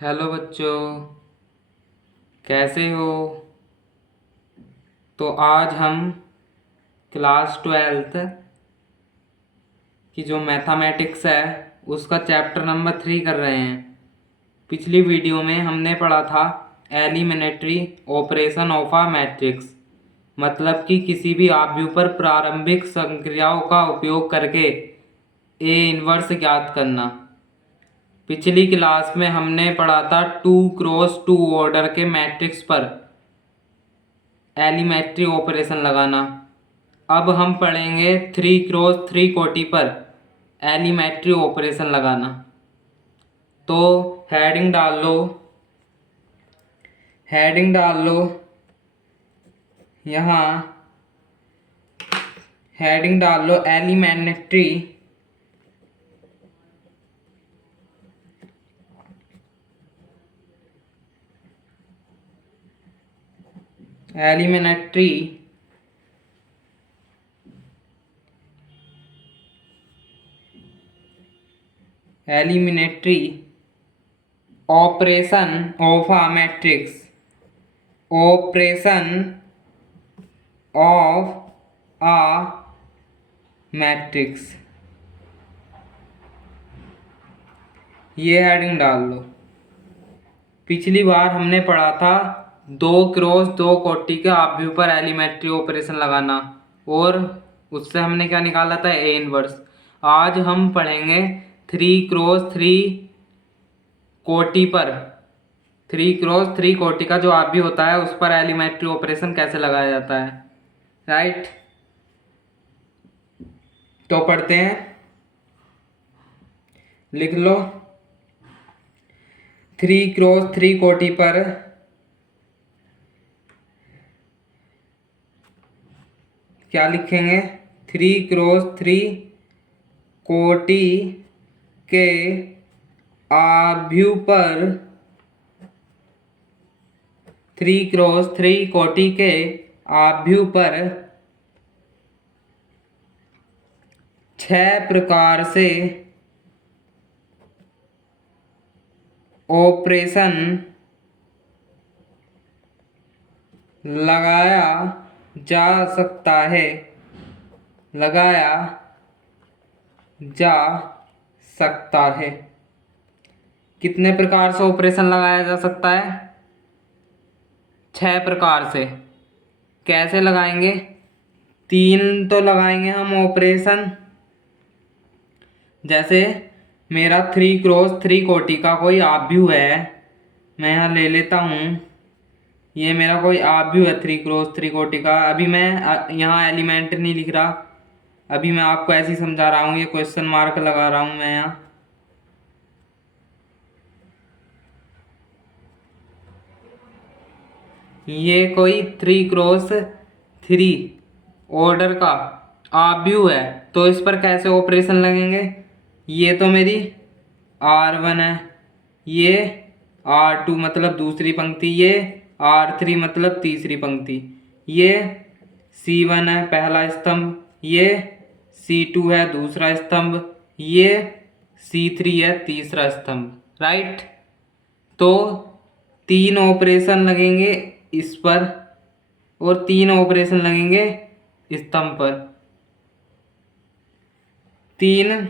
Hello बच्चों, कैसे हो। तो आज हम क्लास 12th की जो मैथमेटिक्स है उसका चैप्टर नंबर 3 कर रहे हैं। पिछली वीडियो में हमने पढ़ा था एलिमिनेटरी ऑपरेशन ऑफ अ मैट्रिक्स, मतलब कि किसी भी आव्यूह पर प्रारंभिक संक्रियाओं का उपयोग करके ए इनवर्स ज्ञात करना। पिछली क्लास में हमने पढ़ा था 2x2 ऑर्डर के मैट्रिक्स पर एलिमेंट्री ऑपरेशन लगाना। अब हम पढ़ेंगे 3x3 कोटि पर एलिमेंट्री ऑपरेशन लगाना। तो हेडिंग डाल लो यहाँ, हेडिंग डाल लो elementary elementary eliminatory operation of a matrix, operation of a matrix, ये हेडिंग डाल लो। पिछली बार हमने पढ़ा था 2x2 कोटि के आव्यूह पर एलिमेंट्री ऑपरेशन लगाना और उससे हमने क्या निकाला था, ए इनवर्स। आज हम पढ़ेंगे 3x3 कोटि पर, 3x3 कोटि का जो आव्यूह होता है उस पर एलिमेंट्री ऑपरेशन कैसे लगाया जाता है। राइट, तो पढ़ते हैं, लिख लो। 3x3 कोटि पर क्या लिखेंगे, 3x3 कोटि के आव्यूह पर, 3x3 कोटि के आव्यूह पर 6 प्रकार से ऑपरेशन लगाया जा सकता है, लगाया जा सकता है। कितने प्रकार से ऑपरेशन लगाया जा सकता है, 6 प्रकार से। कैसे लगाएंगे, 3 तो लगाएंगे हम ऑपरेशन। जैसे मेरा 3x3 कोटि का कोई आव्यूह है, मैं यहाँ ले लेता हूँ, ये मेरा कोई आव्यूह है 3x3 कोटि का। अभी मैं यहाँ एलिमेंट नहीं लिख रहा, अभी मैं आपको ऐसे ही समझा रहा हूँ, ये क्वेश्चन मार्क लगा रहा हूँ मैं यहाँ। ये कोई 3x3 ऑर्डर का आव्यूह है, तो इस पर कैसे ऑपरेशन लगेंगे। ये तो मेरी R1 है, ये R2 मतलब दूसरी पंक्ति, ये R3 मतलब तीसरी पंक्ति, ये C1 है पहला स्तंभ, ये C2 है दूसरा स्तंभ, ये C3 है तीसरा स्तंभ। राइट, तो 3 ऑपरेशन लगेंगे इस पर और 3 ऑपरेशन लगेंगे स्तंभ पर। 3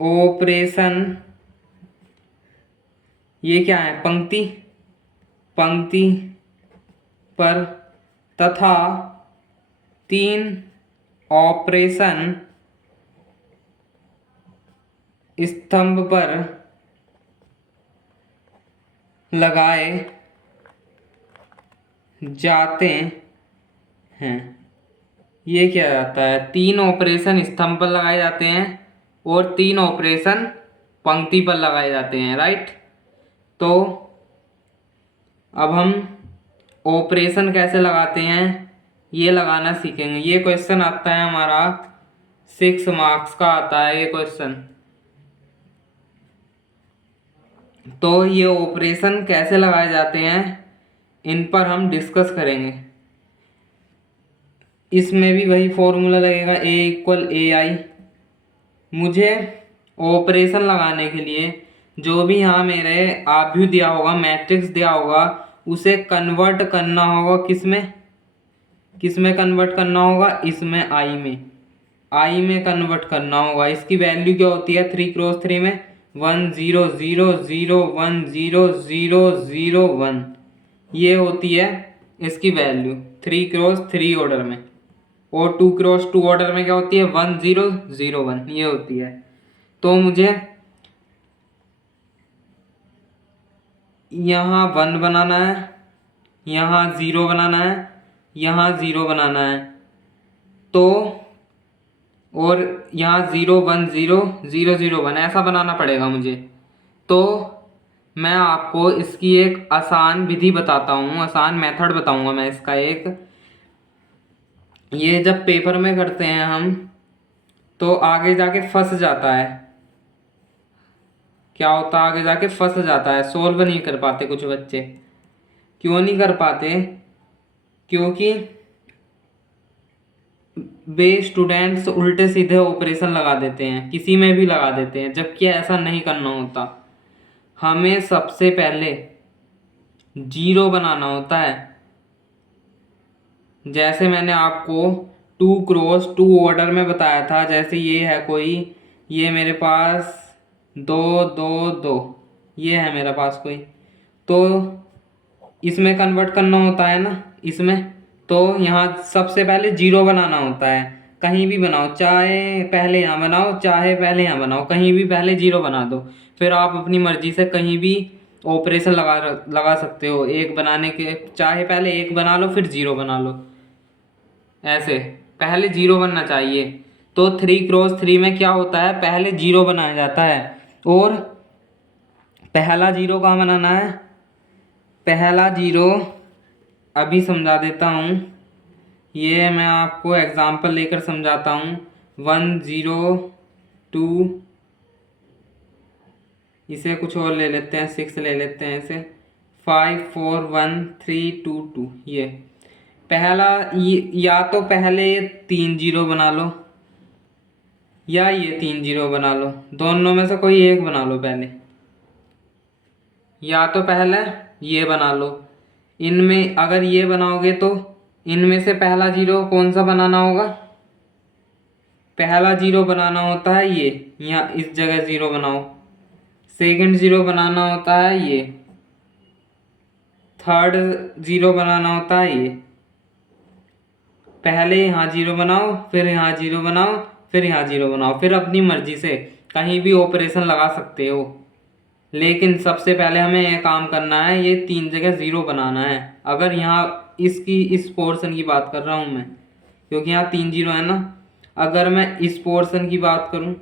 ऑपरेशन, ये क्या है, पंक्ति पंक्ति पर, तथा 3 ऑपरेशन स्तंभ पर लगाए जाते हैं। ये क्या जाता है, 3 ऑपरेशन स्तंभ पर लगाए जाते हैं और 3 ऑपरेशन पंक्ति पर लगाए जाते हैं। राइट, तो अब हम ऑपरेशन कैसे लगाते हैं ये लगाना सीखेंगे। ये क्वेश्चन आता है हमारा 6 मार्क्स का आता है ये क्वेश्चन। तो ये ऑपरेशन कैसे लगाए जाते हैं इन पर हम डिस्कस करेंगे। इसमें भी वही फॉर्मूला लगेगा, A = AI। मुझे ऑपरेशन लगाने के लिए जो भी यहाँ मेरे आव्यूह दिया होगा, मैट्रिक्स दिया होगा, उसे कन्वर्ट करना होगा किसमें, किसमें कन्वर्ट करना होगा, इसमें आई में कन्वर्ट करना होगा। इसकी वैल्यू क्या होती है 3x3 में 1 0 0 0 1 0 0 0 1, ये होती है इसकी वैल्यू 3x3 ऑर्डर में। और 2x2 ऑर्डर में क्या होती है 1 0 0 1, ये होती है। तो मुझे यहाँ 1 बनाना है, यहाँ 0 बनाना है, यहाँ 0 बनाना है, तो और यहाँ 0 1 0 0 0 1 ऐसा बनाना पड़ेगा मुझे। तो मैं आपको इसकी एक आसान विधि बताता हूँ, आसान मेथड बताऊँगा मैं इसका एक। ये जब पेपर में करते हैं हम तो आगे जाके फंस जाता है, क्या होता है आगे जाके फंस जाता है, सोल्व नहीं कर पाते कुछ बच्चे। क्यों नहीं कर पाते, क्योंकि वे स्टूडेंट्स उल्टे सीधे ऑपरेशन लगा देते हैं, किसी में भी लगा देते हैं, जबकि ऐसा नहीं करना होता। हमें सबसे पहले 0 बनाना होता है। जैसे मैंने आपको 2x2 ऑर्डर में बताया था, जैसे ये है कोई, ये मेरे पास 2 2 2, ये है मेरे पास कोई, तो इसमें कन्वर्ट करना होता है ना इसमें। तो यहाँ सबसे पहले 0 बनाना होता है, कहीं भी बनाओ, चाहे पहले यहाँ बनाओ चाहे पहले यहाँ बनाओ, कहीं भी पहले 0 बना दो। फिर आप अपनी मर्जी से कहीं भी ऑपरेशन लगा सकते हो। एक बनाने के चाहे पहले 1 बना लो फिर 0 बना लो, ऐसे पहले 0 बनना चाहिए। तो 3x3 में क्या होता है, पहले 0 बनाया जाता है। और पहला 0 कहाँ बनाना है, पहला 0 अभी समझा देता हूँ, ये मैं आपको एग्जांपल लेकर समझाता हूँ। 1 0 2, इसे कुछ और ले लेते हैं, 6 ले लेते हैं इसे, 5 4 1 3 2 2, ये पहला। या तो पहले 3 0 बना लो या ये 3 0 बना लो, दोनों में से कोई एक बना लो पहले, या तो पहले ये बना लो। इनमें अगर ये बनाओगे तो इनमें से पहला 0 कौन सा बनाना होगा, पहला 0 बनाना होता है ये, यहाँ इस जगह 0 बनाओ। सेकंड 0 बनाना होता है ये, थर्ड 0 बनाना होता है ये। पहले यहाँ 0 बनाओ, फिर यहाँ 0 बनाओ, फिर यहाँ 0 बनाओ, फिर अपनी मर्जी से कहीं भी ऑपरेशन लगा सकते हो। लेकिन सबसे पहले हमें यह काम करना है, ये 3 जगह 0 बनाना है। अगर यहाँ इसकी इस पोर्शन की बात कर रहा हूँ मैं, क्योंकि यहाँ 3 0 है ना। अगर मैं इस पोर्शन की बात करूँ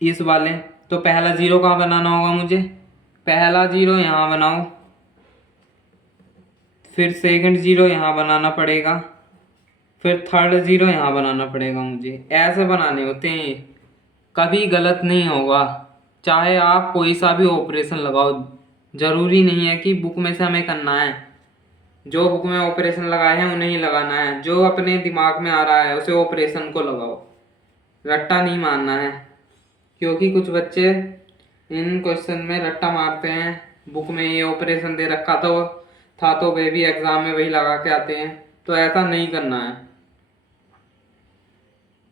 इस वाले, तो पहला 0 कहाँ बनाना होगा मुझे, पहला 0 यहाँ बनाओ, फिर सेकंड 0 यहाँ बनाना पड़ेगा, फिर थर्ड 0 यहाँ बनाना पड़ेगा मुझे। ऐसे बनाने होते हैं, कभी गलत नहीं होगा। चाहे आप कोई सा भी ऑपरेशन लगाओ, ज़रूरी नहीं है कि बुक में से हमें करना है। जो बुक में ऑपरेशन लगाए हैं उन्हें ही लगाना है, जो अपने दिमाग में आ रहा है उसे ऑपरेशन को लगाओ, रट्टा नहीं मारना है। क्योंकि कुछ बच्चे इन क्वेश्चन में रट्टा मारते हैं, बुक में ये ऑपरेशन दे रखा तो वे भी एग्ज़ाम में वही लगा के आते हैं। तो ऐसा नहीं करना है।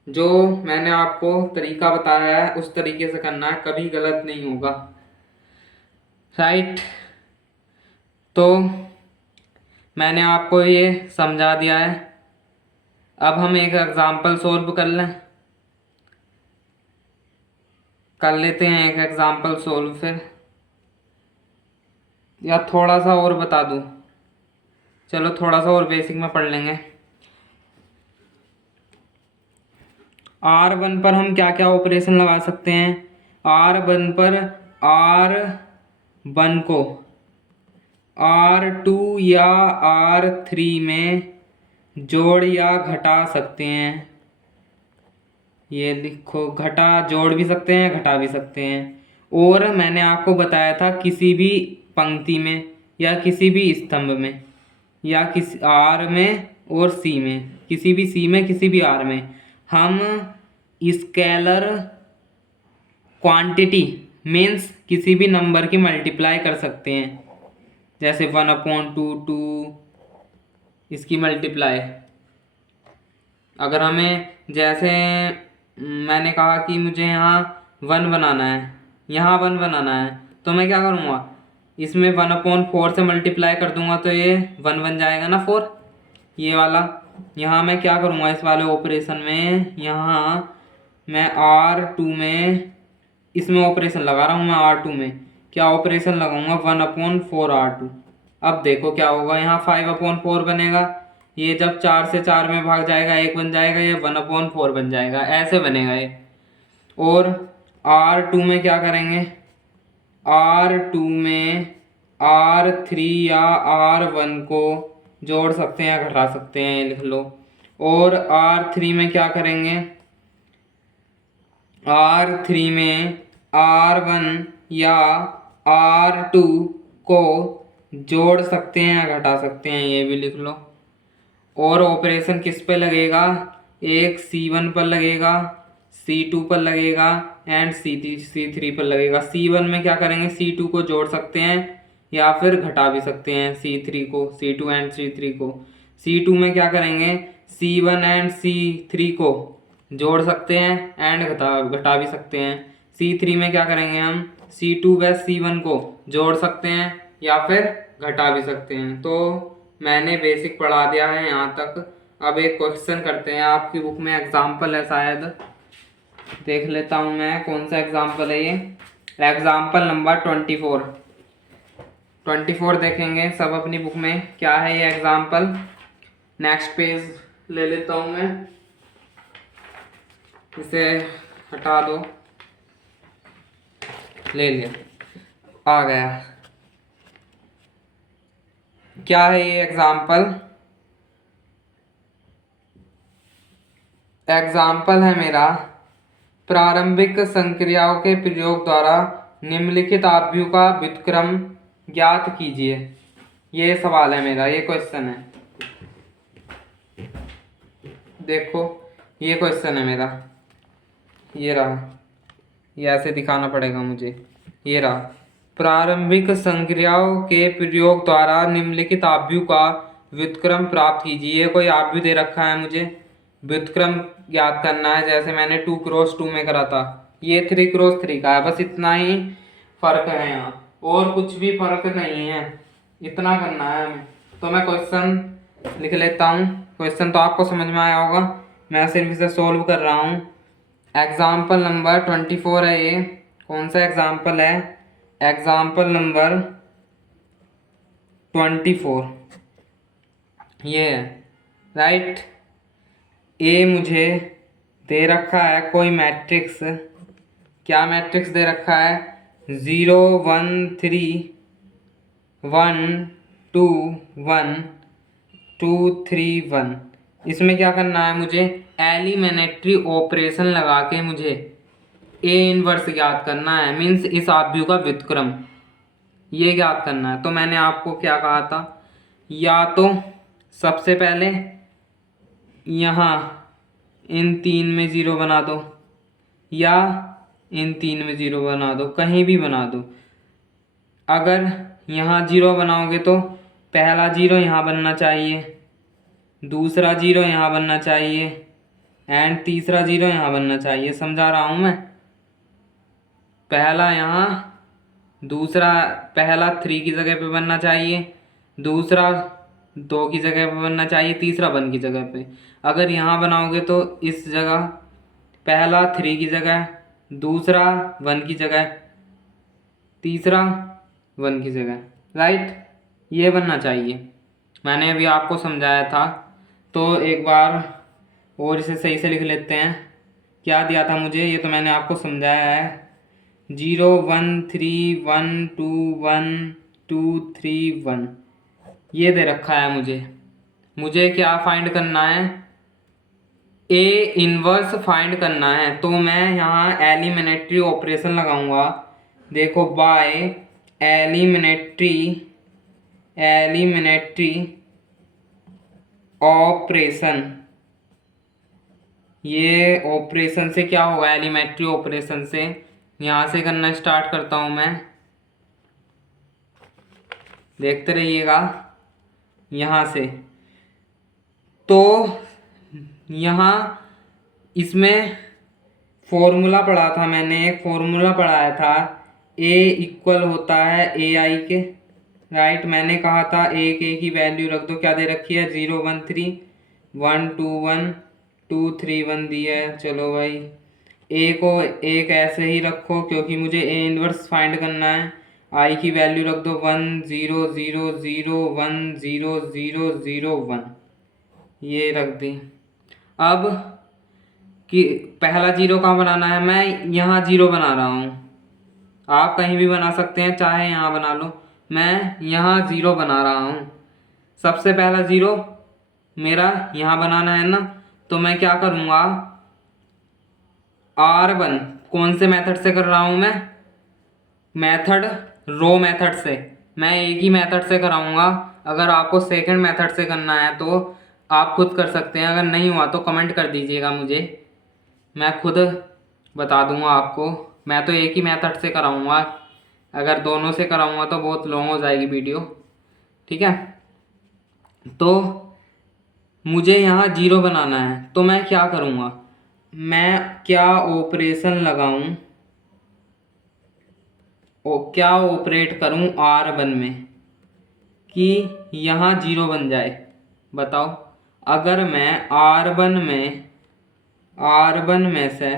जो मैंने आपको तरीका बताया है उस तरीके से करना है, कभी गलत नहीं होगा, राइट। तो मैंने आपको ये समझा दिया है। अब हम एक एग्जांपल सॉल्व कर लेते हैं एक एग्जांपल सॉल्व फिर, या थोड़ा सा और बता दूं, चलो थोड़ा सा और बेसिक में पढ़ लेंगे। R1 पर हम क्या क्या ऑपरेशन लगा सकते हैं, R1 पर R1 को R2 या R3 में जोड़ या घटा सकते हैं। ये लिखो, घटा, जोड़ भी सकते हैं घटा भी सकते हैं। और मैंने आपको बताया था किसी भी पंक्ति में या किसी भी स्तंभ में या किसी R में और C में, किसी भी C में किसी भी R में हम स्केलर क्वांटिटी मीन्स किसी भी नंबर की मल्टीप्लाई कर सकते हैं, जैसे 1/2 2, इसकी मल्टीप्लाई। अगर हमें जैसे मैंने कहा कि मुझे यहाँ 1 बनाना है, यहाँ 1 बनाना है, तो मैं क्या करूँगा, इसमें 1/4 से मल्टीप्लाई कर दूंगा तो ये 1 बन जाएगा ना 4, ये वाला। यहाँ मैं क्या करूँगा इस वाले ऑपरेशन में, यहाँ मैं R2 में इसमें ऑपरेशन लगा रहा हूँ, मैं R2 में क्या ऑपरेशन लगाऊंगा, 1/4 R2। अब देखो क्या होगा, यहाँ 5/4 बनेगा, ये जब 4 से 4 में भाग जाएगा 1 बन जाएगा, ये 1/4 बन जाएगा, ऐसे बनेगा ये। और R2 में क्या करेंगे, R2 में R3 या R1 को जोड़ सकते हैं या घटा सकते हैं, लिख लो। और R3 में क्या करेंगे, R3 में R1 या R2 को जोड़ सकते हैं या घटा सकते हैं, ये भी लिख लो। और ऑपरेशन किस पे लगेगा, एक C1 पर लगेगा, C2 पर लगेगा एंड C3 पर लगेगा। C1 में क्या करेंगे, C2 को जोड़ सकते हैं या फिर घटा भी सकते हैं C3 को, C2 एंड C3 को। C2 में क्या करेंगे, C1 एंड C3 को जोड़ सकते हैं एंड घटा भी सकते हैं। C3 में क्या करेंगे, हम C2 व C1 को जोड़ सकते हैं या फिर घटा भी सकते हैं। तो मैंने बेसिक पढ़ा दिया है यहाँ तक। अब एक क्वेश्चन करते हैं, आपकी बुक में एग्जाम्पल है शायद, देख लेता हूँ मैं कौन सा एग्जाम्पल है ये। एग्जाम्पल नंबर 24 देखेंगे सब अपनी बुक में, क्या है ये एग्जाम्पल। नेक्स्ट पेज ले लेता हूँ मैं, इसे हटा दो, ले लिया, आ गया। क्या है ये एग्जाम्पल, एग्जाम्पल है मेरा, प्रारंभिक संक्रियाओं के प्रयोग द्वारा निम्नलिखित आव्यूह का व्युत्क्रम ज्ञात कीजिए। ये सवाल है मेरा, ये क्वेश्चन है, देखो ये क्वेश्चन है मेरा, ये रहा, ये ऐसे दिखाना पड़ेगा मुझे, ये रहा। प्रारंभिक संक्रियाओं के प्रयोग द्वारा निम्नलिखित आव्यूह का व्युत्क्रम प्राप्त कीजिए। ये कोई आव्यूह दे रखा है, मुझे व्युत्क्रम ज्ञात करना है, जैसे मैंने 2x2 में करा था, ये 3x3 का है, बस इतना ही फर्क है यहाँ, और कुछ भी फर्क नहीं है, इतना करना है हमें। तो मैं क्वेश्चन लिख लेता हूँ, क्वेश्चन तो आपको समझ में आया होगा, मैं सिर्फ इसे सोल्व कर रहा हूँ। एग्जाम्पल नंबर 24 है ये, कौन सा एग्जाम्पल है, एग्जाम्पल नंबर 24 ये है, राइट। ए मुझे दे रखा है कोई मैट्रिक्स, क्या मैट्रिक्स दे रखा है, 0 1 3 1 2 1 2 3 1। इसमें क्या करना है, मुझे एलिमिनेटरी ऑपरेशन लगा के मुझे ए इनवर्स ज्ञात करना है, मीन्स इस आव्यूह का व्युत्क्रम ये ज्ञात करना है। तो मैंने आपको क्या कहा था, या तो सबसे पहले यहाँ इन 3 में 0 बना दो, या इन 3 में 0 बना दो, कहीं भी बना दो। अगर यहाँ 0 बनाओगे तो पहला 0 यहाँ बनना चाहिए, दूसरा 0 यहाँ बनना चाहिए एंड तीसरा 0 यहाँ बनना चाहिए, समझा रहा हूँ मैं। पहला यहाँ, दूसरा, पहला 3 की जगह पे बनना चाहिए, दूसरा 2 की जगह पे बनना चाहिए, तीसरा 1 की जगह पे। अगर यहाँ बनाओगे तो इस जगह पहला 3 की जगह, दूसरा 1 की जगह, तीसरा 1 की जगह, राइट, ये बनना चाहिए। मैंने अभी आपको समझाया था, तो एक बार और इसे सही से लिख लेते हैं। क्या दिया था मुझे, ये तो मैंने आपको समझाया है, 0 1 3 1 2 1 2 3 1 ये दे रखा है मुझे क्या फाइंड करना है, ए इनवर्स फाइंड करना है। तो मैं यहाँ एलिमिनेटरी ऑपरेशन लगाऊंगा, देखो बाय एलिमिनेटरी ऑपरेशन, ये ऑपरेशन से क्या होगा, एलिमेंट्री ऑपरेशन से यहाँ से करना स्टार्ट करता हूँ मैं, देखते रहिएगा यहाँ से। तो यहाँ इसमें फॉर्मूला पढ़ा था मैंने, एक फॉर्मूला पढ़ाया था, ए इक्वल होता है ए आई के, राइट। मैंने कहा था एक ए की वैल्यू रख दो, क्या दे रखी है 0 1 3 1 2 1 2 3 1 दी है। चलो भाई ए को एक ऐसे ही रखो क्योंकि मुझे ए इनवर्स फाइंड करना है। आई की वैल्यू रख दो 1 0 0 0 1 0 0 0 1, ये रख दी। अब कि पहला जीरो कहाँ बनाना है, मैं यहाँ जीरो बना रहा हूँ, आप कहीं भी बना सकते हैं, चाहे यहाँ बना लो, मैं यहाँ ज़ीरो बना रहा हूँ। सबसे पहला ज़ीरो मेरा यहाँ बनाना है ना, तो मैं क्या करूँगा, R1 कौन से मेथड से कर रहा हूँ मैं, मेथड रो मेथड से, मैं एक ही मेथड से कराऊँगा। अगर आपको सेकंड मेथड से करना है तो आप खुद कर सकते हैं, अगर नहीं हुआ तो कमेंट कर दीजिएगा मुझे, मैं खुद बता दूँगा आपको। मैं तो एक ही मेथड से कराऊँगा, अगर दोनों से कराऊँगा तो बहुत लॉन्ग हो जाएगी वीडियो, ठीक है। तो मुझे यहाँ जीरो बनाना है, तो मैं क्या करूँगा, मैं क्या ऑपरेशन लगाऊँ, क्या ऑपरेट करूँ R1 में कि यहाँ जीरो बन जाए, बताओ। अगर मैं R1 में से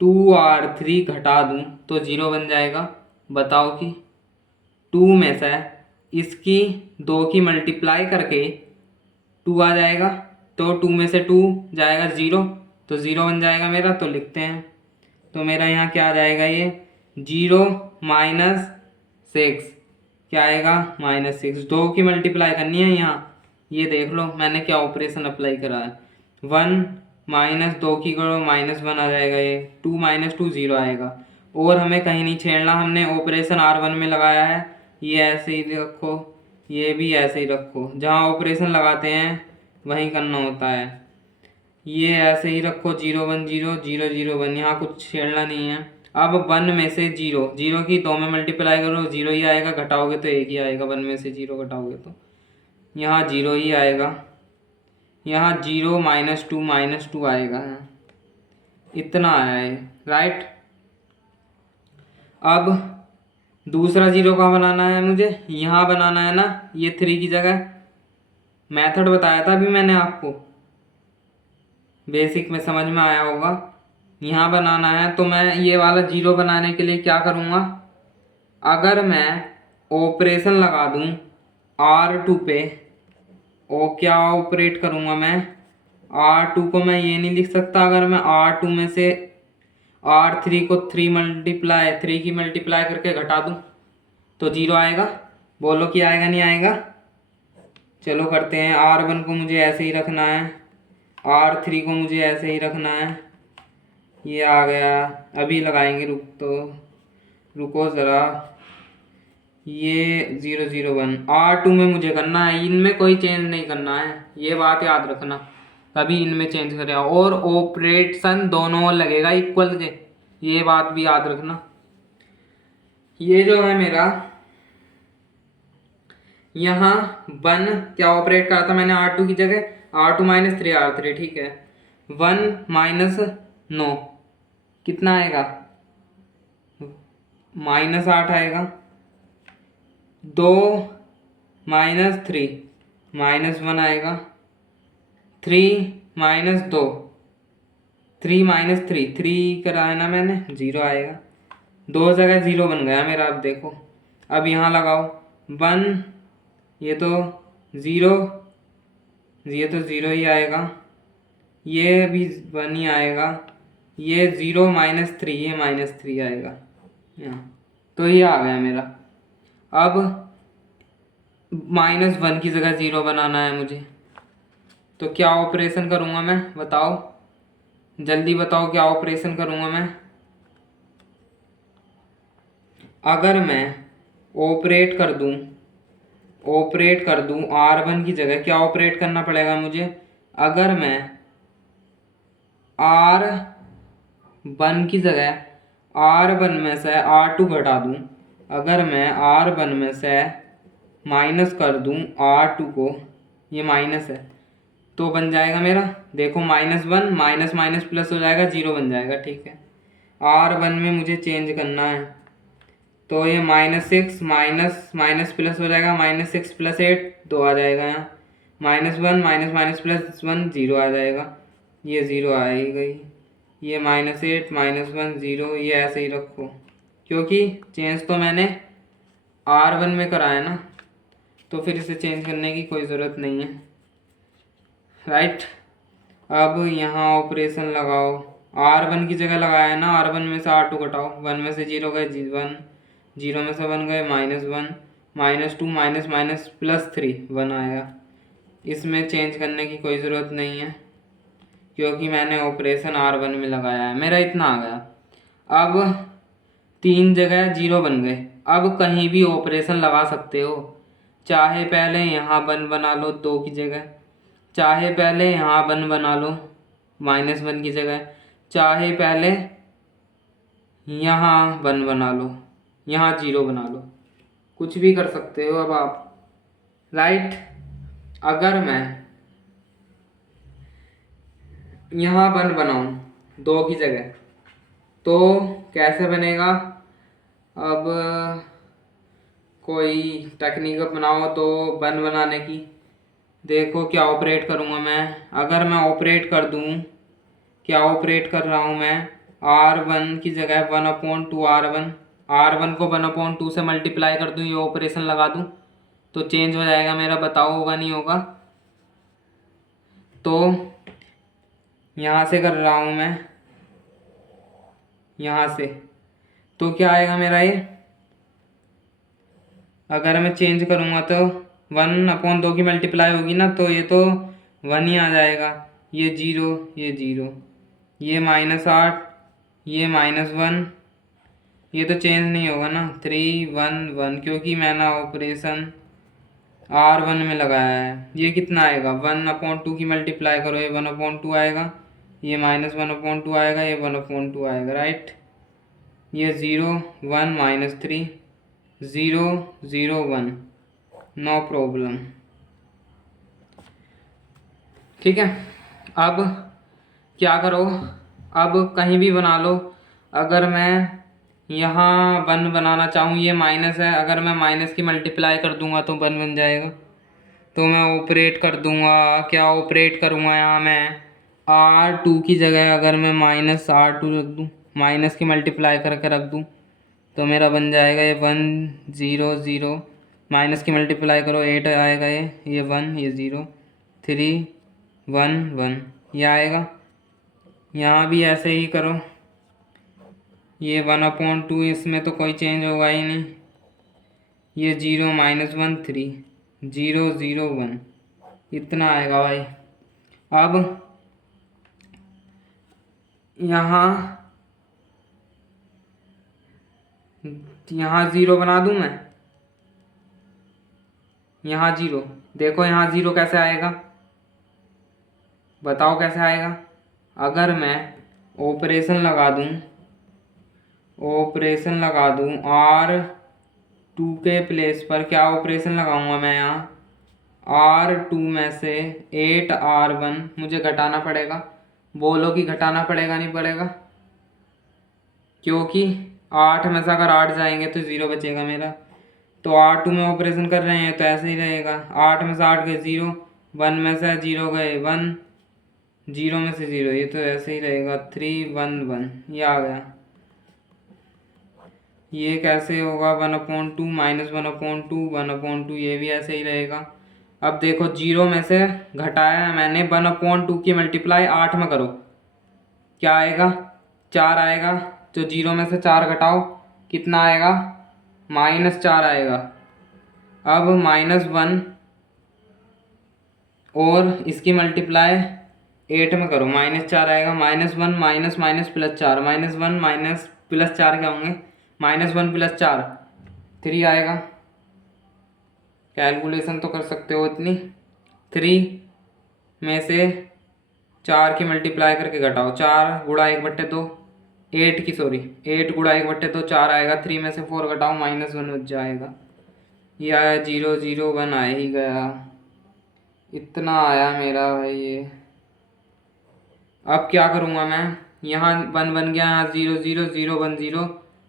2R3 घटा दूँ तो जीरो बन जाएगा, बताओ कि 2 में से इसकी 2 की मल्टीप्लाई करके 2 आ जाएगा, तो 2 में से 2 जाएगा ज़ीरो, तो ज़ीरो बन जाएगा मेरा। तो लिखते हैं, तो मेरा यहाँ क्या आ जाएगा, ये 0 -6, क्या आएगा -6। 2 की मल्टीप्लाई करनी है यहाँ, ये देख लो मैंने क्या ऑपरेशन अप्लाई करा है, 1 -2 की करो -1 आ जाएगा, ये 2 -2 0 आएगा। और हमें कहीं नहीं छेड़ना, हमने ऑपरेशन R1 में लगाया है, ये ऐसे ही रखो, ये भी ऐसे ही रखो, जहाँ ऑपरेशन लगाते हैं वहीं करना होता है। ये ऐसे ही रखो 0 1 0 0 0 1, यहाँ कुछ छेड़ना नहीं है। अब 1 में से 0 0 की 2 में मल्टीप्लाई करो, 0 ही आएगा, घटाओगे तो 1 ही आएगा, 1 में से 0 घटाओगे तो यहाँ 0 ही आएगा, यहाँ 0 -2 आएगा, इतना आया है, राइट। अब दूसरा जीरो कहाँ बनाना है मुझे, यहाँ बनाना है ना, ये 3 की जगह, मेथड बताया था अभी मैंने आपको, बेसिक में समझ में आया होगा। यहाँ बनाना है, तो मैं ये वाला जीरो बनाने के लिए क्या करूँगा, अगर मैं ऑपरेशन लगा दूँ R2 पे, और क्या ऑपरेट करूँगा मैं, R2 को मैं ये नहीं लिख सकता, अगर मैं R2 में से R3 को 3 की मल्टीप्लाई करके घटा दूँ तो जीरो आएगा, बोलो कि आएगा नहीं आएगा। चलो करते हैं, R1 को मुझे ऐसे ही रखना है, R3 को मुझे ऐसे ही रखना है, ये आ गया, अभी लगाएंगे, रुको ज़रा, ये 0 0 1 R2 में मुझे करना है, इनमें कोई चेंज नहीं करना है, ये बात याद रखना, कभी इनमें चेंज करें, और ऑपरेशन दोनों लगेगा इक्वल के, ये बात भी याद रखना। ये जो है मेरा यहाँ 1 क्या ऑपरेट करा था मैंने R2 की जगह, R2 -3 R3, ठीक है। 1 - 9 कितना आएगा, -8 आएगा। 2 -3 -1 आएगा। 3 - 2 3 -3 3 करा है ना मैंने, 0 आएगा, 2 जगह 0 बन गया मेरा। अब देखो, अब यहाँ लगाओ 1, ये तो 0, ये तो 0 ही आएगा, ये भी 1 ही आएगा, ये 0 -3 ये -3 आएगा यहाँ, तो ये आ गया मेरा। अब -1 की जगह 0 बनाना है मुझे, तो क्या ऑपरेशन करूँगा मैं, बताओ जल्दी बताओ, क्या ऑपरेशन करूँगा मैं। अगर मैं ऑपरेट कर दूँ R1 की जगह, क्या ऑपरेट करना पड़ेगा मुझे, अगर मैं R1 की जगह R1 में से R2 घटा दूँ, अगर मैं R1 में से माइनस कर दूँ R2 को, ये माइनस है, तो बन जाएगा मेरा, देखो -1 माइनस माइनस प्लस हो जाएगा, 0 बन जाएगा। ठीक है, R1 में मुझे चेंज करना है, तो ये -6 माइनस माइनस प्लस हो जाएगा, -6 + 8 2 आ जाएगा यहाँ, -1 माइनस माइनस प्लस 1 0 आ जाएगा, ये 0 आएगा ही, ये -8 -1 0, ये ऐसे ही रखो, क्योंकि चेंज तो मैंने R1 में करा है ना, तो फिर इसे चेंज करने की कोई ज़रूरत नहीं है। राइट, अब यहाँ ऑपरेशन लगाओ, R1 की जगह लगाया है ना, R1 में से R2 घटाओ, 1 में से 0 गए 1, 0 में से 1 गए -1, -2 माइनस माइनस प्लस 3 1 आया। इसमें चेंज करने की कोई ज़रूरत नहीं है, क्योंकि मैंने ऑपरेशन R1 में लगाया है, मेरा इतना आ गया। अब 3 जगह 0 बन गए, अब कहीं भी ऑपरेशन लगा सकते हो, चाहे पहले यहाँ 1 बना लो 2 की जगह, चाहे पहले यहाँ 1 बना लो -1 की जगह, चाहे पहले यहाँ 1 बना लो, यहाँ 0 बना लो, कुछ भी कर सकते हो अब आप। राइट, अगर मैं यहाँ 1 बनाऊँ 2 की जगह, तो कैसे बनेगा? अब कोई टेक्निक बनाओ तो 1 बनाने की, देखो क्या ऑपरेट करूँगा मैं। अगर मैं ऑपरेट कर दूँ, क्या ऑपरेट कर रहा हूँ मैं, R1 की जगह 1/2 R1, R1 को 1/2 से मल्टीप्लाई कर दूँ, ये ऑपरेशन लगा दूँ, तो चेंज हो जाएगा मेरा, बताओ होगा नहीं होगा? तो यहाँ से कर रहा हूँ मैं, यहाँ से, तो क्या आएगा मेरा ये, अगर मैं चेंज करूँगा तो 1/2 की मल्टीप्लाई होगी ना, तो ये तो 1 ही आ जाएगा, ये 0 ये 0, ये -8 ये -1, ये तो चेंज नहीं होगा ना, 3 1 1, क्योंकि मैंने ऑपरेशन R1 में लगाया है। ये कितना आएगा, 1/2 की मल्टीप्लाई करो, ये 1/2 आएगा, ये -1/2 आएगा, ये 1/2 आएगा। राइट, ये 0 1 -3 0 0 1, नो प्रॉब्लम। ठीक है, अब क्या करो, अब कहीं भी बना लो, अगर मैं यहाँ 1 बनाना चाहूँ, ये माइनस है, अगर मैं माइनस की मल्टीप्लाई कर दूंगा तो 1 बन जाएगा, तो मैं ऑपरेट कर दूंगा, क्या ऑपरेट करूँगा यहाँ मैं, R2 की जगह अगर मैं -R2 रख दूँ, माइनस की मल्टीप्लाई करके रख दूँ, तो मेरा बन जाएगा ये 1 0 0, माइनस की मल्टीप्लाई करो 8 आएगा, ये 1 ये 0 3 1 1, ये आएगा। यहाँ भी ऐसे ही करो, ये 1/2, इसमें तो कोई चेंज होगा ही नहीं, ये 0 -1 3 0 0 1, इतना आएगा भाई। अब यहाँ 0 बना दूँ मैं, यहाँ 0, देखो यहाँ 0 कैसे आएगा, बताओ कैसे आएगा? अगर मैं ऑपरेशन लगा दूँ, R2 के प्लेस पर क्या ऑपरेशन लगाऊंगा मैं यहाँ, R2 में से 8 R1 मुझे घटाना पड़ेगा, बोलो कि घटाना पड़ेगा नहीं पड़ेगा? क्योंकि 8 में से अगर 8 जाएंगे तो 0 बचेगा मेरा, तो R2 में ऑपरेशन कर रहे हैं तो ऐसे ही रहेगा, 8 में से 8 गए 0, 1 में से 0 गए 1, 0 में से 0, ये तो ऐसे ही रहेगा, 3 1 1, ये आ गया। ये कैसे होगा, 1/2 -1/2 1/2, ये भी ऐसे ही रहेगा। अब देखो 0 में से घटाया है मैंने, 1/2 की मल्टीप्लाई 8 में करो, क्या आएगा, 4 आएगा, तो 0 में से 4 घटाओ, कितना आएगा, -4 आएगा। अब -1 और इसकी मल्टीप्लाई 8 में करो, -4 आएगा, -1 minus minus plus 4, -1 minus plus 4 क्या होंगे, -1 + 4 3 आएगा। कैलकुलेशन तो कर सकते हो इतनी, 3 में से 4 की मल्टीप्लाई करके घटाओ, 4 × 1/2 8 की, सॉरी 8 गुणा 1/2 तो 4 आएगा। 3 में से 4 घटाओ -1 बच जाएगा। ये आया 0 0 1 आ ही गया। इतना आया मेरा भाई ये। अब क्या करूँगा मैं, यहाँ 1 बन गया, यहाँ 0 0 0 1 0।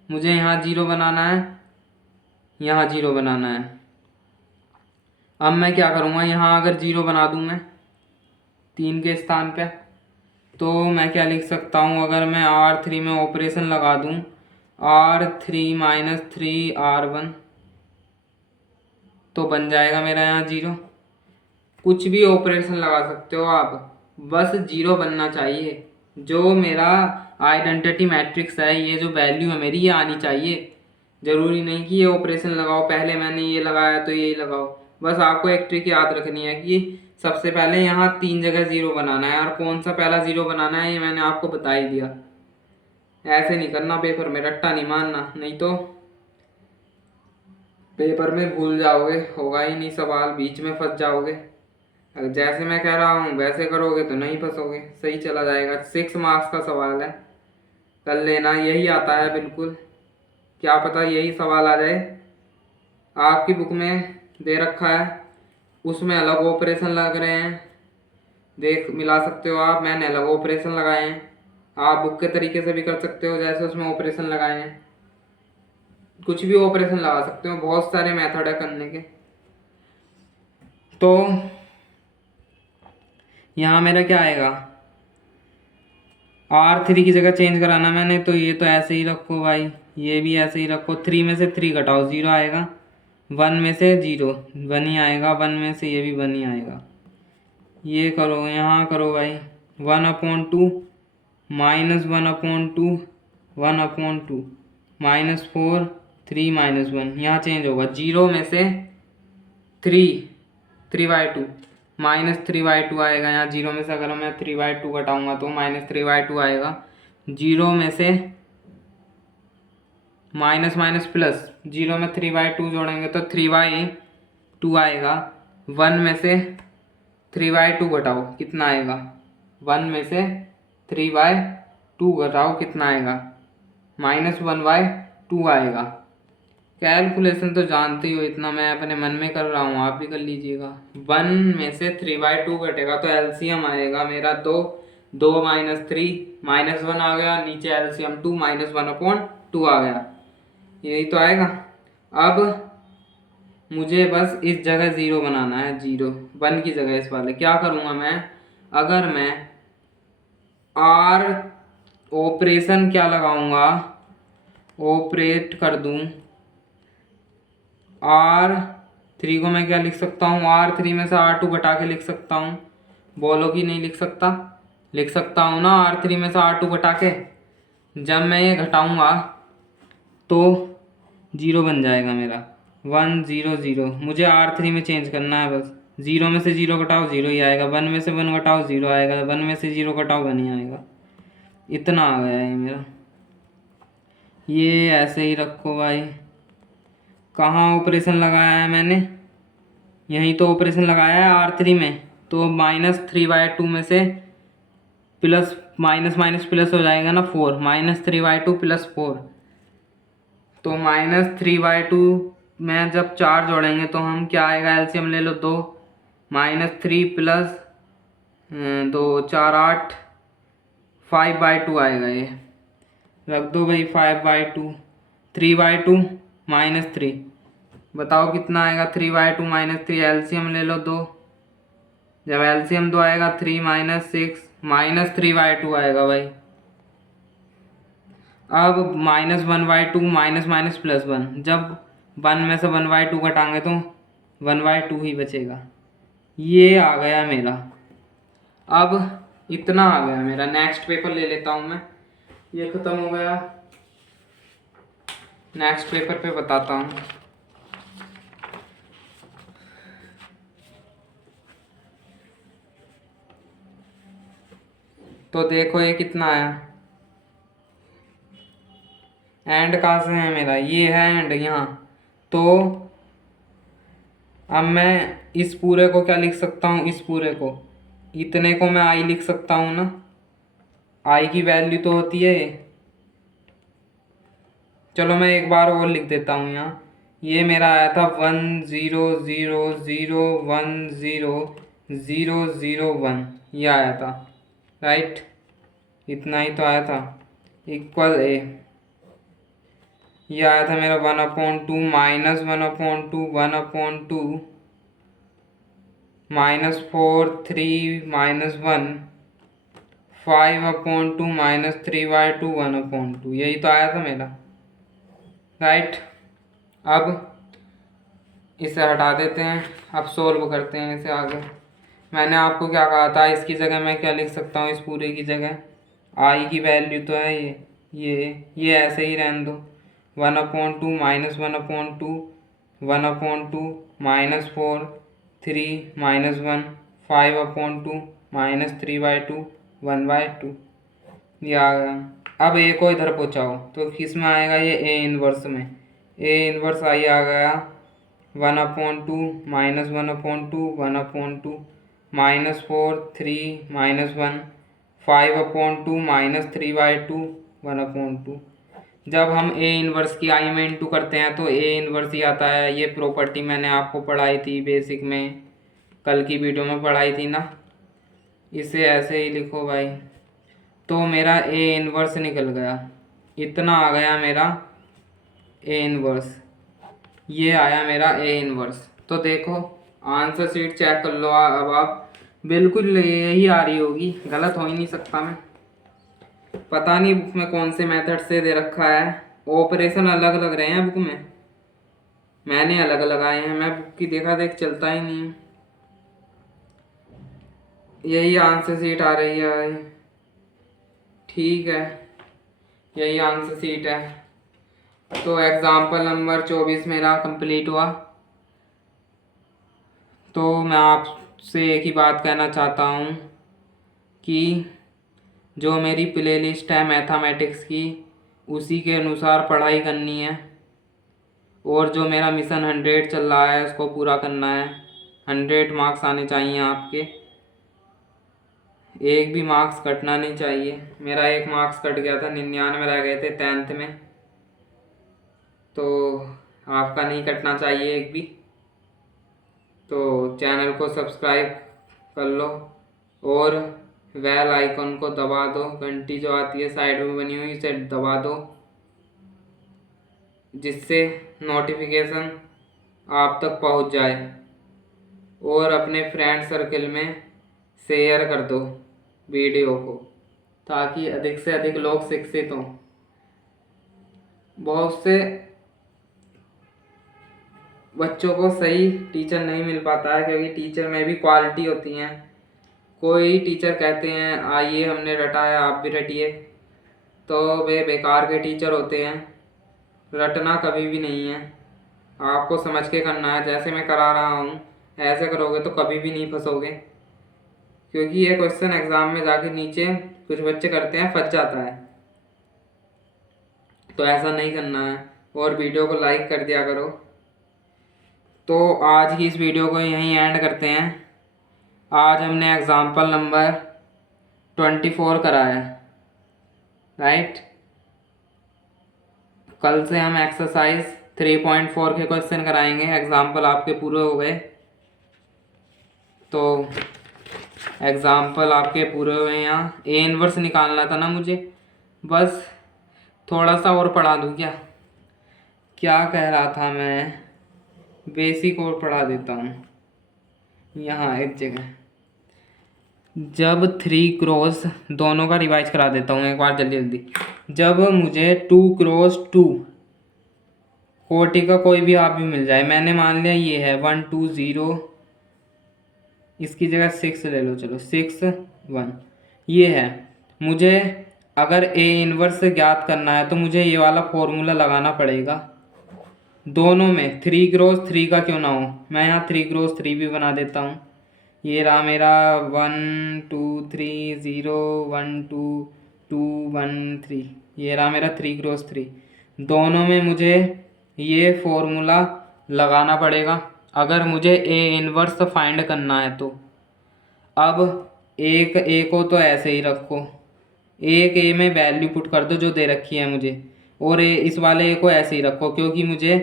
मुझे यहाँ 0 बनाना है, यहाँ 0 बनाना है। अब मैं क्या करूँगा, यहाँ अगर 0 बना दूँ मैं 3 के स्थान पे, तो मैं क्या लिख सकता हूँ, अगर मैं R3 में ऑपरेशन लगा दूँ R3 - 3R1 तो बन जाएगा मेरा यहाँ 0। कुछ भी ऑपरेशन लगा सकते हो आप, बस 0 बनना चाहिए। जो मेरा आइडेंटिटी मैट्रिक्स है, ये जो वैल्यू है मेरी, ये आनी चाहिए। ज़रूरी नहीं कि ये ऑपरेशन लगाओ, पहले मैंने ये लगाया तो यही लगाओ। बस आपको एक ट्रिक याद रखनी है कि सबसे पहले यहाँ 3 जगह 0 बनाना है, और कौन सा पहला 0 बनाना है ये मैंने आपको बता ही दिया। ऐसे नहीं करना, पेपर में रट्टा नहीं मारना, नहीं तो पेपर में भूल जाओगे, होगा ही नहीं सवाल, बीच में फंस जाओगे। अगर जैसे मैं कह रहा हूँ वैसे करोगे तो नहीं फंसोगे, सही चला जाएगा। 6 मार्क्स का सवाल है, कर लेना, यही आता है बिल्कुल। क्या पता यही सवाल आ जाए। आपकी बुक में दे रखा है, उसमें अलग ऑपरेशन लग रहे हैं, देख मिला सकते हो आप। मैंने अलग ऑपरेशन लगाए हैं, आप बुक के तरीके से भी कर सकते हो जैसे उसमें ऑपरेशन लगाए हैं। कुछ भी ऑपरेशन लगा सकते हो, बहुत सारे मेथड है करने के। तो यहाँ मेरा क्या आएगा, R3 की जगह चेंज कराना मैंने, तो ये तो ऐसे ही रखो भाई, ये भी ऐसे ही रखो। 3 में से 3 घटाओ 0 आएगा, 1 में से 0 1 ही आएगा, 1 में से ये भी 1 ही आएगा। ये करो, यहाँ करो भाई, 1/2 -1/2 1/2 -4 3 -1, यहाँ चेंज होगा। 0 में से 3/2 -3/2 आएगा। यहाँ 0 में से अगर मैं 3/2 घटाऊंगा तो -3/2 आएगा। 0 में से माइनस माइनस प्लस, 0 में 3/2 जोड़ेंगे तो 3/2 आएगा। 1 में से 3/2 घटाओ कितना आएगा, 1 में से 3/2 घटाओ कितना आएगा, -1/2 आएगा। कैलकुलेशन तो जानते ही हो, इतना मैं अपने मन में कर रहा हूँ, आप भी कर लीजिएगा। 1 में से 3/2 घटेगा तो एलसीएम आएगा मेरा 2 2 - 3 -1 आ गया, नीचे एलसीएम 2 -1/2 आ गया, यही तो आएगा। अब मुझे बस इस जगह 0 बनाना है, 0 1 की जगह इस वाले। क्या करूँगा मैं, अगर मैं आर ऑपरेशन क्या लगाऊंगा, ऑपरेट कर दूं R3 को मैं क्या लिख सकता हूँ, R3 में से R2 घटा के लिख सकता हूँ। बोलो कि नहीं लिख सकता, लिख सकता हूँ ना, R3 में से R2 घटा के। जब मैं ये घटाऊँगा तो 0 बन जाएगा मेरा, 1 0 0। मुझे R3 में चेंज करना है बस। 0 में से 0 घटाओ 0 ही आएगा, 1 में से 1 घटाओ 0 आएगा, 1 में से 0 घटाओ 1 ही आएगा। इतना आ गया ये मेरा। ये ऐसे ही रखो भाई। कहाँ ऑपरेशन लगाया है मैंने, यहीं तो ऑपरेशन लगाया है R3 में। तो -3/2 में से प्लस माइनस माइनस प्लस हो जाएगा ना 4, -3/2 + 4। तो -3/2 में जब 4 जोड़ेंगे तो हम क्या आएगा, एलसीएम ले लो 2, -3 + 2 4 8 5/2 आएगा। ये रख दो भाई, 5/2 3/2 -3, बताओ कितना आएगा, 3/2 -3, एलसीएम ले लो 2, जब एलसीएम 2 आएगा 3 - 6 -3/2 आएगा भाई। अब -1/2 माइनस माइनस प्लस 1, जब 1 में से 1/2 घटाएंगे तो 1/2 ही बचेगा। ये आ गया मेरा, अब इतना आ गया मेरा। नेक्स्ट पेपर ले लेता हूँ मैं, ये ख़त्म हो गया। नेक्स्ट पेपर पे बताता हूँ। तो देखो ये कितना आया, एंड कहाँ से है मेरा, ये है एंड यहाँ। तो अब मैं इस पूरे को क्या लिख सकता हूँ, इस पूरे को, इतने को मैं आई लिख सकता हूँ ना, आई की वैल्यू तो होती है चलो मैं एक बार और लिख देता हूँ यहाँ। ये मेरा आया था 1 0 0 0 1 0 0 0 1, ये आया था, राइट। इतना ही तो आया था, इक्वल ए। ये आया था मेरा 1/2 -1/2 1/2 -4 3 -1 5/2 -3/2 1/2, यही तो आया था मेरा, राइट। अब इसे हटा देते हैं, अब सोल्व करते हैं इसे आगे। मैंने आपको क्या कहा था, इसकी जगह मैं क्या लिख सकता हूँ, इस पूरे की जगह आई की वैल्यू तो है ये ऐसे ही रहने दो। 1/2 -1/2 1/2 -4 3 -1 5/2 -3/2 1/2, ये आ गया। अब ए को इधर पहुँचाओ तो किस में आएगा, ये ए इनवर्स में। ए इनवर्स आई आ गया 1/2 -1/2 1/2 -4 3 -1 5/2 -3/2 1/2। जब हम ए इनवर्स की आई में इंटू करते हैं तो ए इनवर्स ही आता है। ये प्रॉपर्टी मैंने आपको पढ़ाई थी बेसिक में, कल की वीडियो में पढ़ाई थी ना। इसे ऐसे ही लिखो भाई, तो मेरा ए इनवर्स निकल गया, इतना आ गया मेरा ए इनवर्स, ये आया मेरा ए इनवर्स। तो देखो आंसर शीट चेक कर लो अब आप, बिल्कुल यही आ रही होगी, गलत हो ही नहीं सकता मैं। पता नहीं बुक में कौन से मेथड से दे रखा है, ऑपरेशन अलग अलग रहे हैं बुक में, मैंने अलग लगाए हैं, मैं बुक की देखा देख चलता ही नहीं। यही आंसर शीट आ रही है भाई, ठीक है, यही आंसर शीट है। तो एग्जाम्पल नंबर 24 मेरा कंप्लीट हुआ। तो मैं आपसे एक ही बात कहना चाहता हूँ कि जो मेरी प्लेलिस्ट है मैथमेटिक्स की, उसी के अनुसार पढ़ाई करनी है, और जो मेरा मिशन 100 चल रहा है उसको पूरा करना है। 100 मार्क्स आने चाहिए आपके, एक भी मार्क्स कटना नहीं चाहिए। मेरा 1 मार्क्स कट गया था, 99 रह गए थे 10th में, तो आपका नहीं कटना चाहिए एक भी। तो चैनल को सब्सक्राइब कर लो और बेल आइकन को दबा दो, घंटी जो आती है साइड में बनी हुई इसे दबा दो, जिससे नोटिफिकेशन आप तक पहुंच जाए, और अपने फ्रेंड सर्कल में शेयर कर दो वीडियो को, ताकि अधिक से अधिक लोग शिक्षित हों। बहुत से बच्चों को सही टीचर नहीं मिल पाता है, क्योंकि टीचर में भी क्वालिटी होती हैं। कोई टीचर कहते हैं आइए हमने रटा है आप भी रटिए, तो वे बेकार के टीचर होते हैं। रटना कभी भी नहीं है, आपको समझ के करना है। जैसे मैं करा रहा हूँ ऐसे करोगे तो कभी भी नहीं फंसोगे, क्योंकि ये क्वेश्चन एग्जाम में जाके नीचे कुछ बच्चे करते हैं फंस जाता है, तो ऐसा नहीं करना है। और वीडियो को लाइक कर दिया करो। तो आज की इस वीडियो को यहीं एंड करते हैं। आज हमने एग्जाम्पल नंबर 24 कराया, राइट। कल से हम एक्सरसाइज 3.4 के क्वेश्चन कराएंगे, एग्जाम्पल आपके पूरे हो गए। तो एग्जाम्पल आपके पूरे हुए। यहाँ ए इनवर्स निकालना था ना मुझे, बस थोड़ा सा और पढ़ा दूँ क्या कह रहा था मैं, बेसिक और पढ़ा देता हूँ। यहाँ एक जगह जब 3 क्रॉस, दोनों का रिवाइज करा देता हूँ एक बार जल्दी जल्दी। जब मुझे 2 क्रॉस 2 कोटि का कोई भी आप भी मिल जाए, मैंने मान लिया ये है 1 2 0, इसकी जगह 6 ले लो, चलो 6 1, ये है। मुझे अगर ए इनवर्स ज्ञात करना है तो मुझे ये वाला फॉर्मूला लगाना पड़ेगा। दोनों में 3 क्रॉस 3 का क्यों ना हो, मैं यहाँ 3 क्रॉस 3 भी बना देता हूँ। ये रहा मेरा 1 2 3 0 1 2 2 1 3, ये रहा मेरा 3 क्रॉस 3। दोनों में मुझे ये फॉर्मूला लगाना पड़ेगा अगर मुझे ए इनवर्स फाइंड करना है तो। अब एक ए को तो ऐसे ही रखो, एक ए में वैल्यू पुट कर दो जो दे रखी है मुझे। और इस वाले को ऐसे ही रखो, क्योंकि मुझे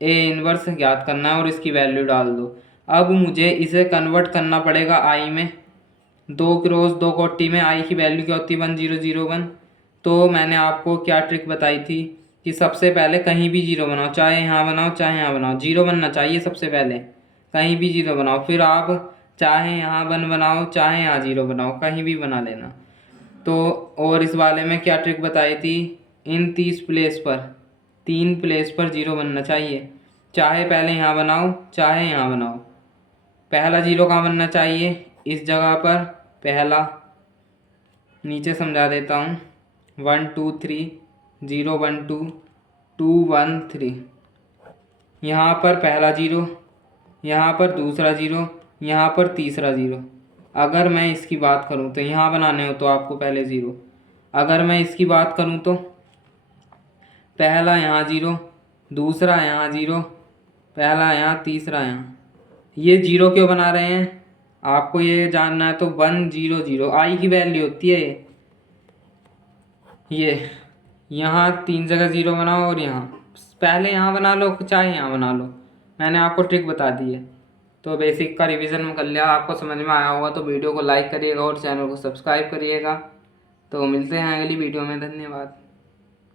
ए इनवर्स ज्ञात करना है और इसकी वैल्यू डाल दो। अब मुझे इसे कन्वर्ट करना पड़ेगा आई में। 2 क्रॉस 2 कोटि में आई की वैल्यू क्या होती है? 1001। तो मैंने आपको क्या ट्रिक बताई थी कि सबसे पहले कहीं भी जीरो बनाओ, चाहे यहाँ बनाओ चाहे यहाँ बनाओ, जीरो बनना चाहिए सबसे पहले। कहीं भी जीरो बनाओ, फिर आप चाहे यहाँ वन बनाओ चाहे यहाँ जीरो बनाओ, कहीं भी बना लेना। तो और इस वाले में क्या ट्रिक बताई थी? इन 3 प्लेस पर जीरो बनना चाहिए, चाहे पहले यहाँ बनाओ चाहे यहाँ बनाओ। पहला जीरो कहाँ बनना चाहिए? इस जगह पर पहला, नीचे समझा देता हूँ। 1 2 3 0 1 2 2 1 3, यहाँ पर पहला जीरो, यहाँ पर दूसरा जीरो, यहाँ पर तीसरा जीरो। अगर मैं इसकी बात करूँ तो यहाँ बनाने हो तो आपको पहले ज़ीरो। अगर मैं इसकी बात करूँ तो पहला यहाँ जीरो, दूसरा यहाँ जीरो, पहला यहाँ, तीसरा यहाँ। ये जीरो क्यों बना रहे हैं आपको ये जानना है तो 1 0 0 आई की वैल्यू होती है ये। यहाँ 3 जगह ज़ीरो बनाओ और यहाँ पहले यहाँ बना लो चाहे यहाँ बना लो, मैंने आपको ट्रिक बता दी है। तो बेसिक का रिवीजन में कर लिया, आपको समझ में आया होगा। तो वीडियो को लाइक करिएगा और चैनल को सब्सक्राइब करिएगा। तो मिलते हैं अगली वीडियो में, धन्यवाद।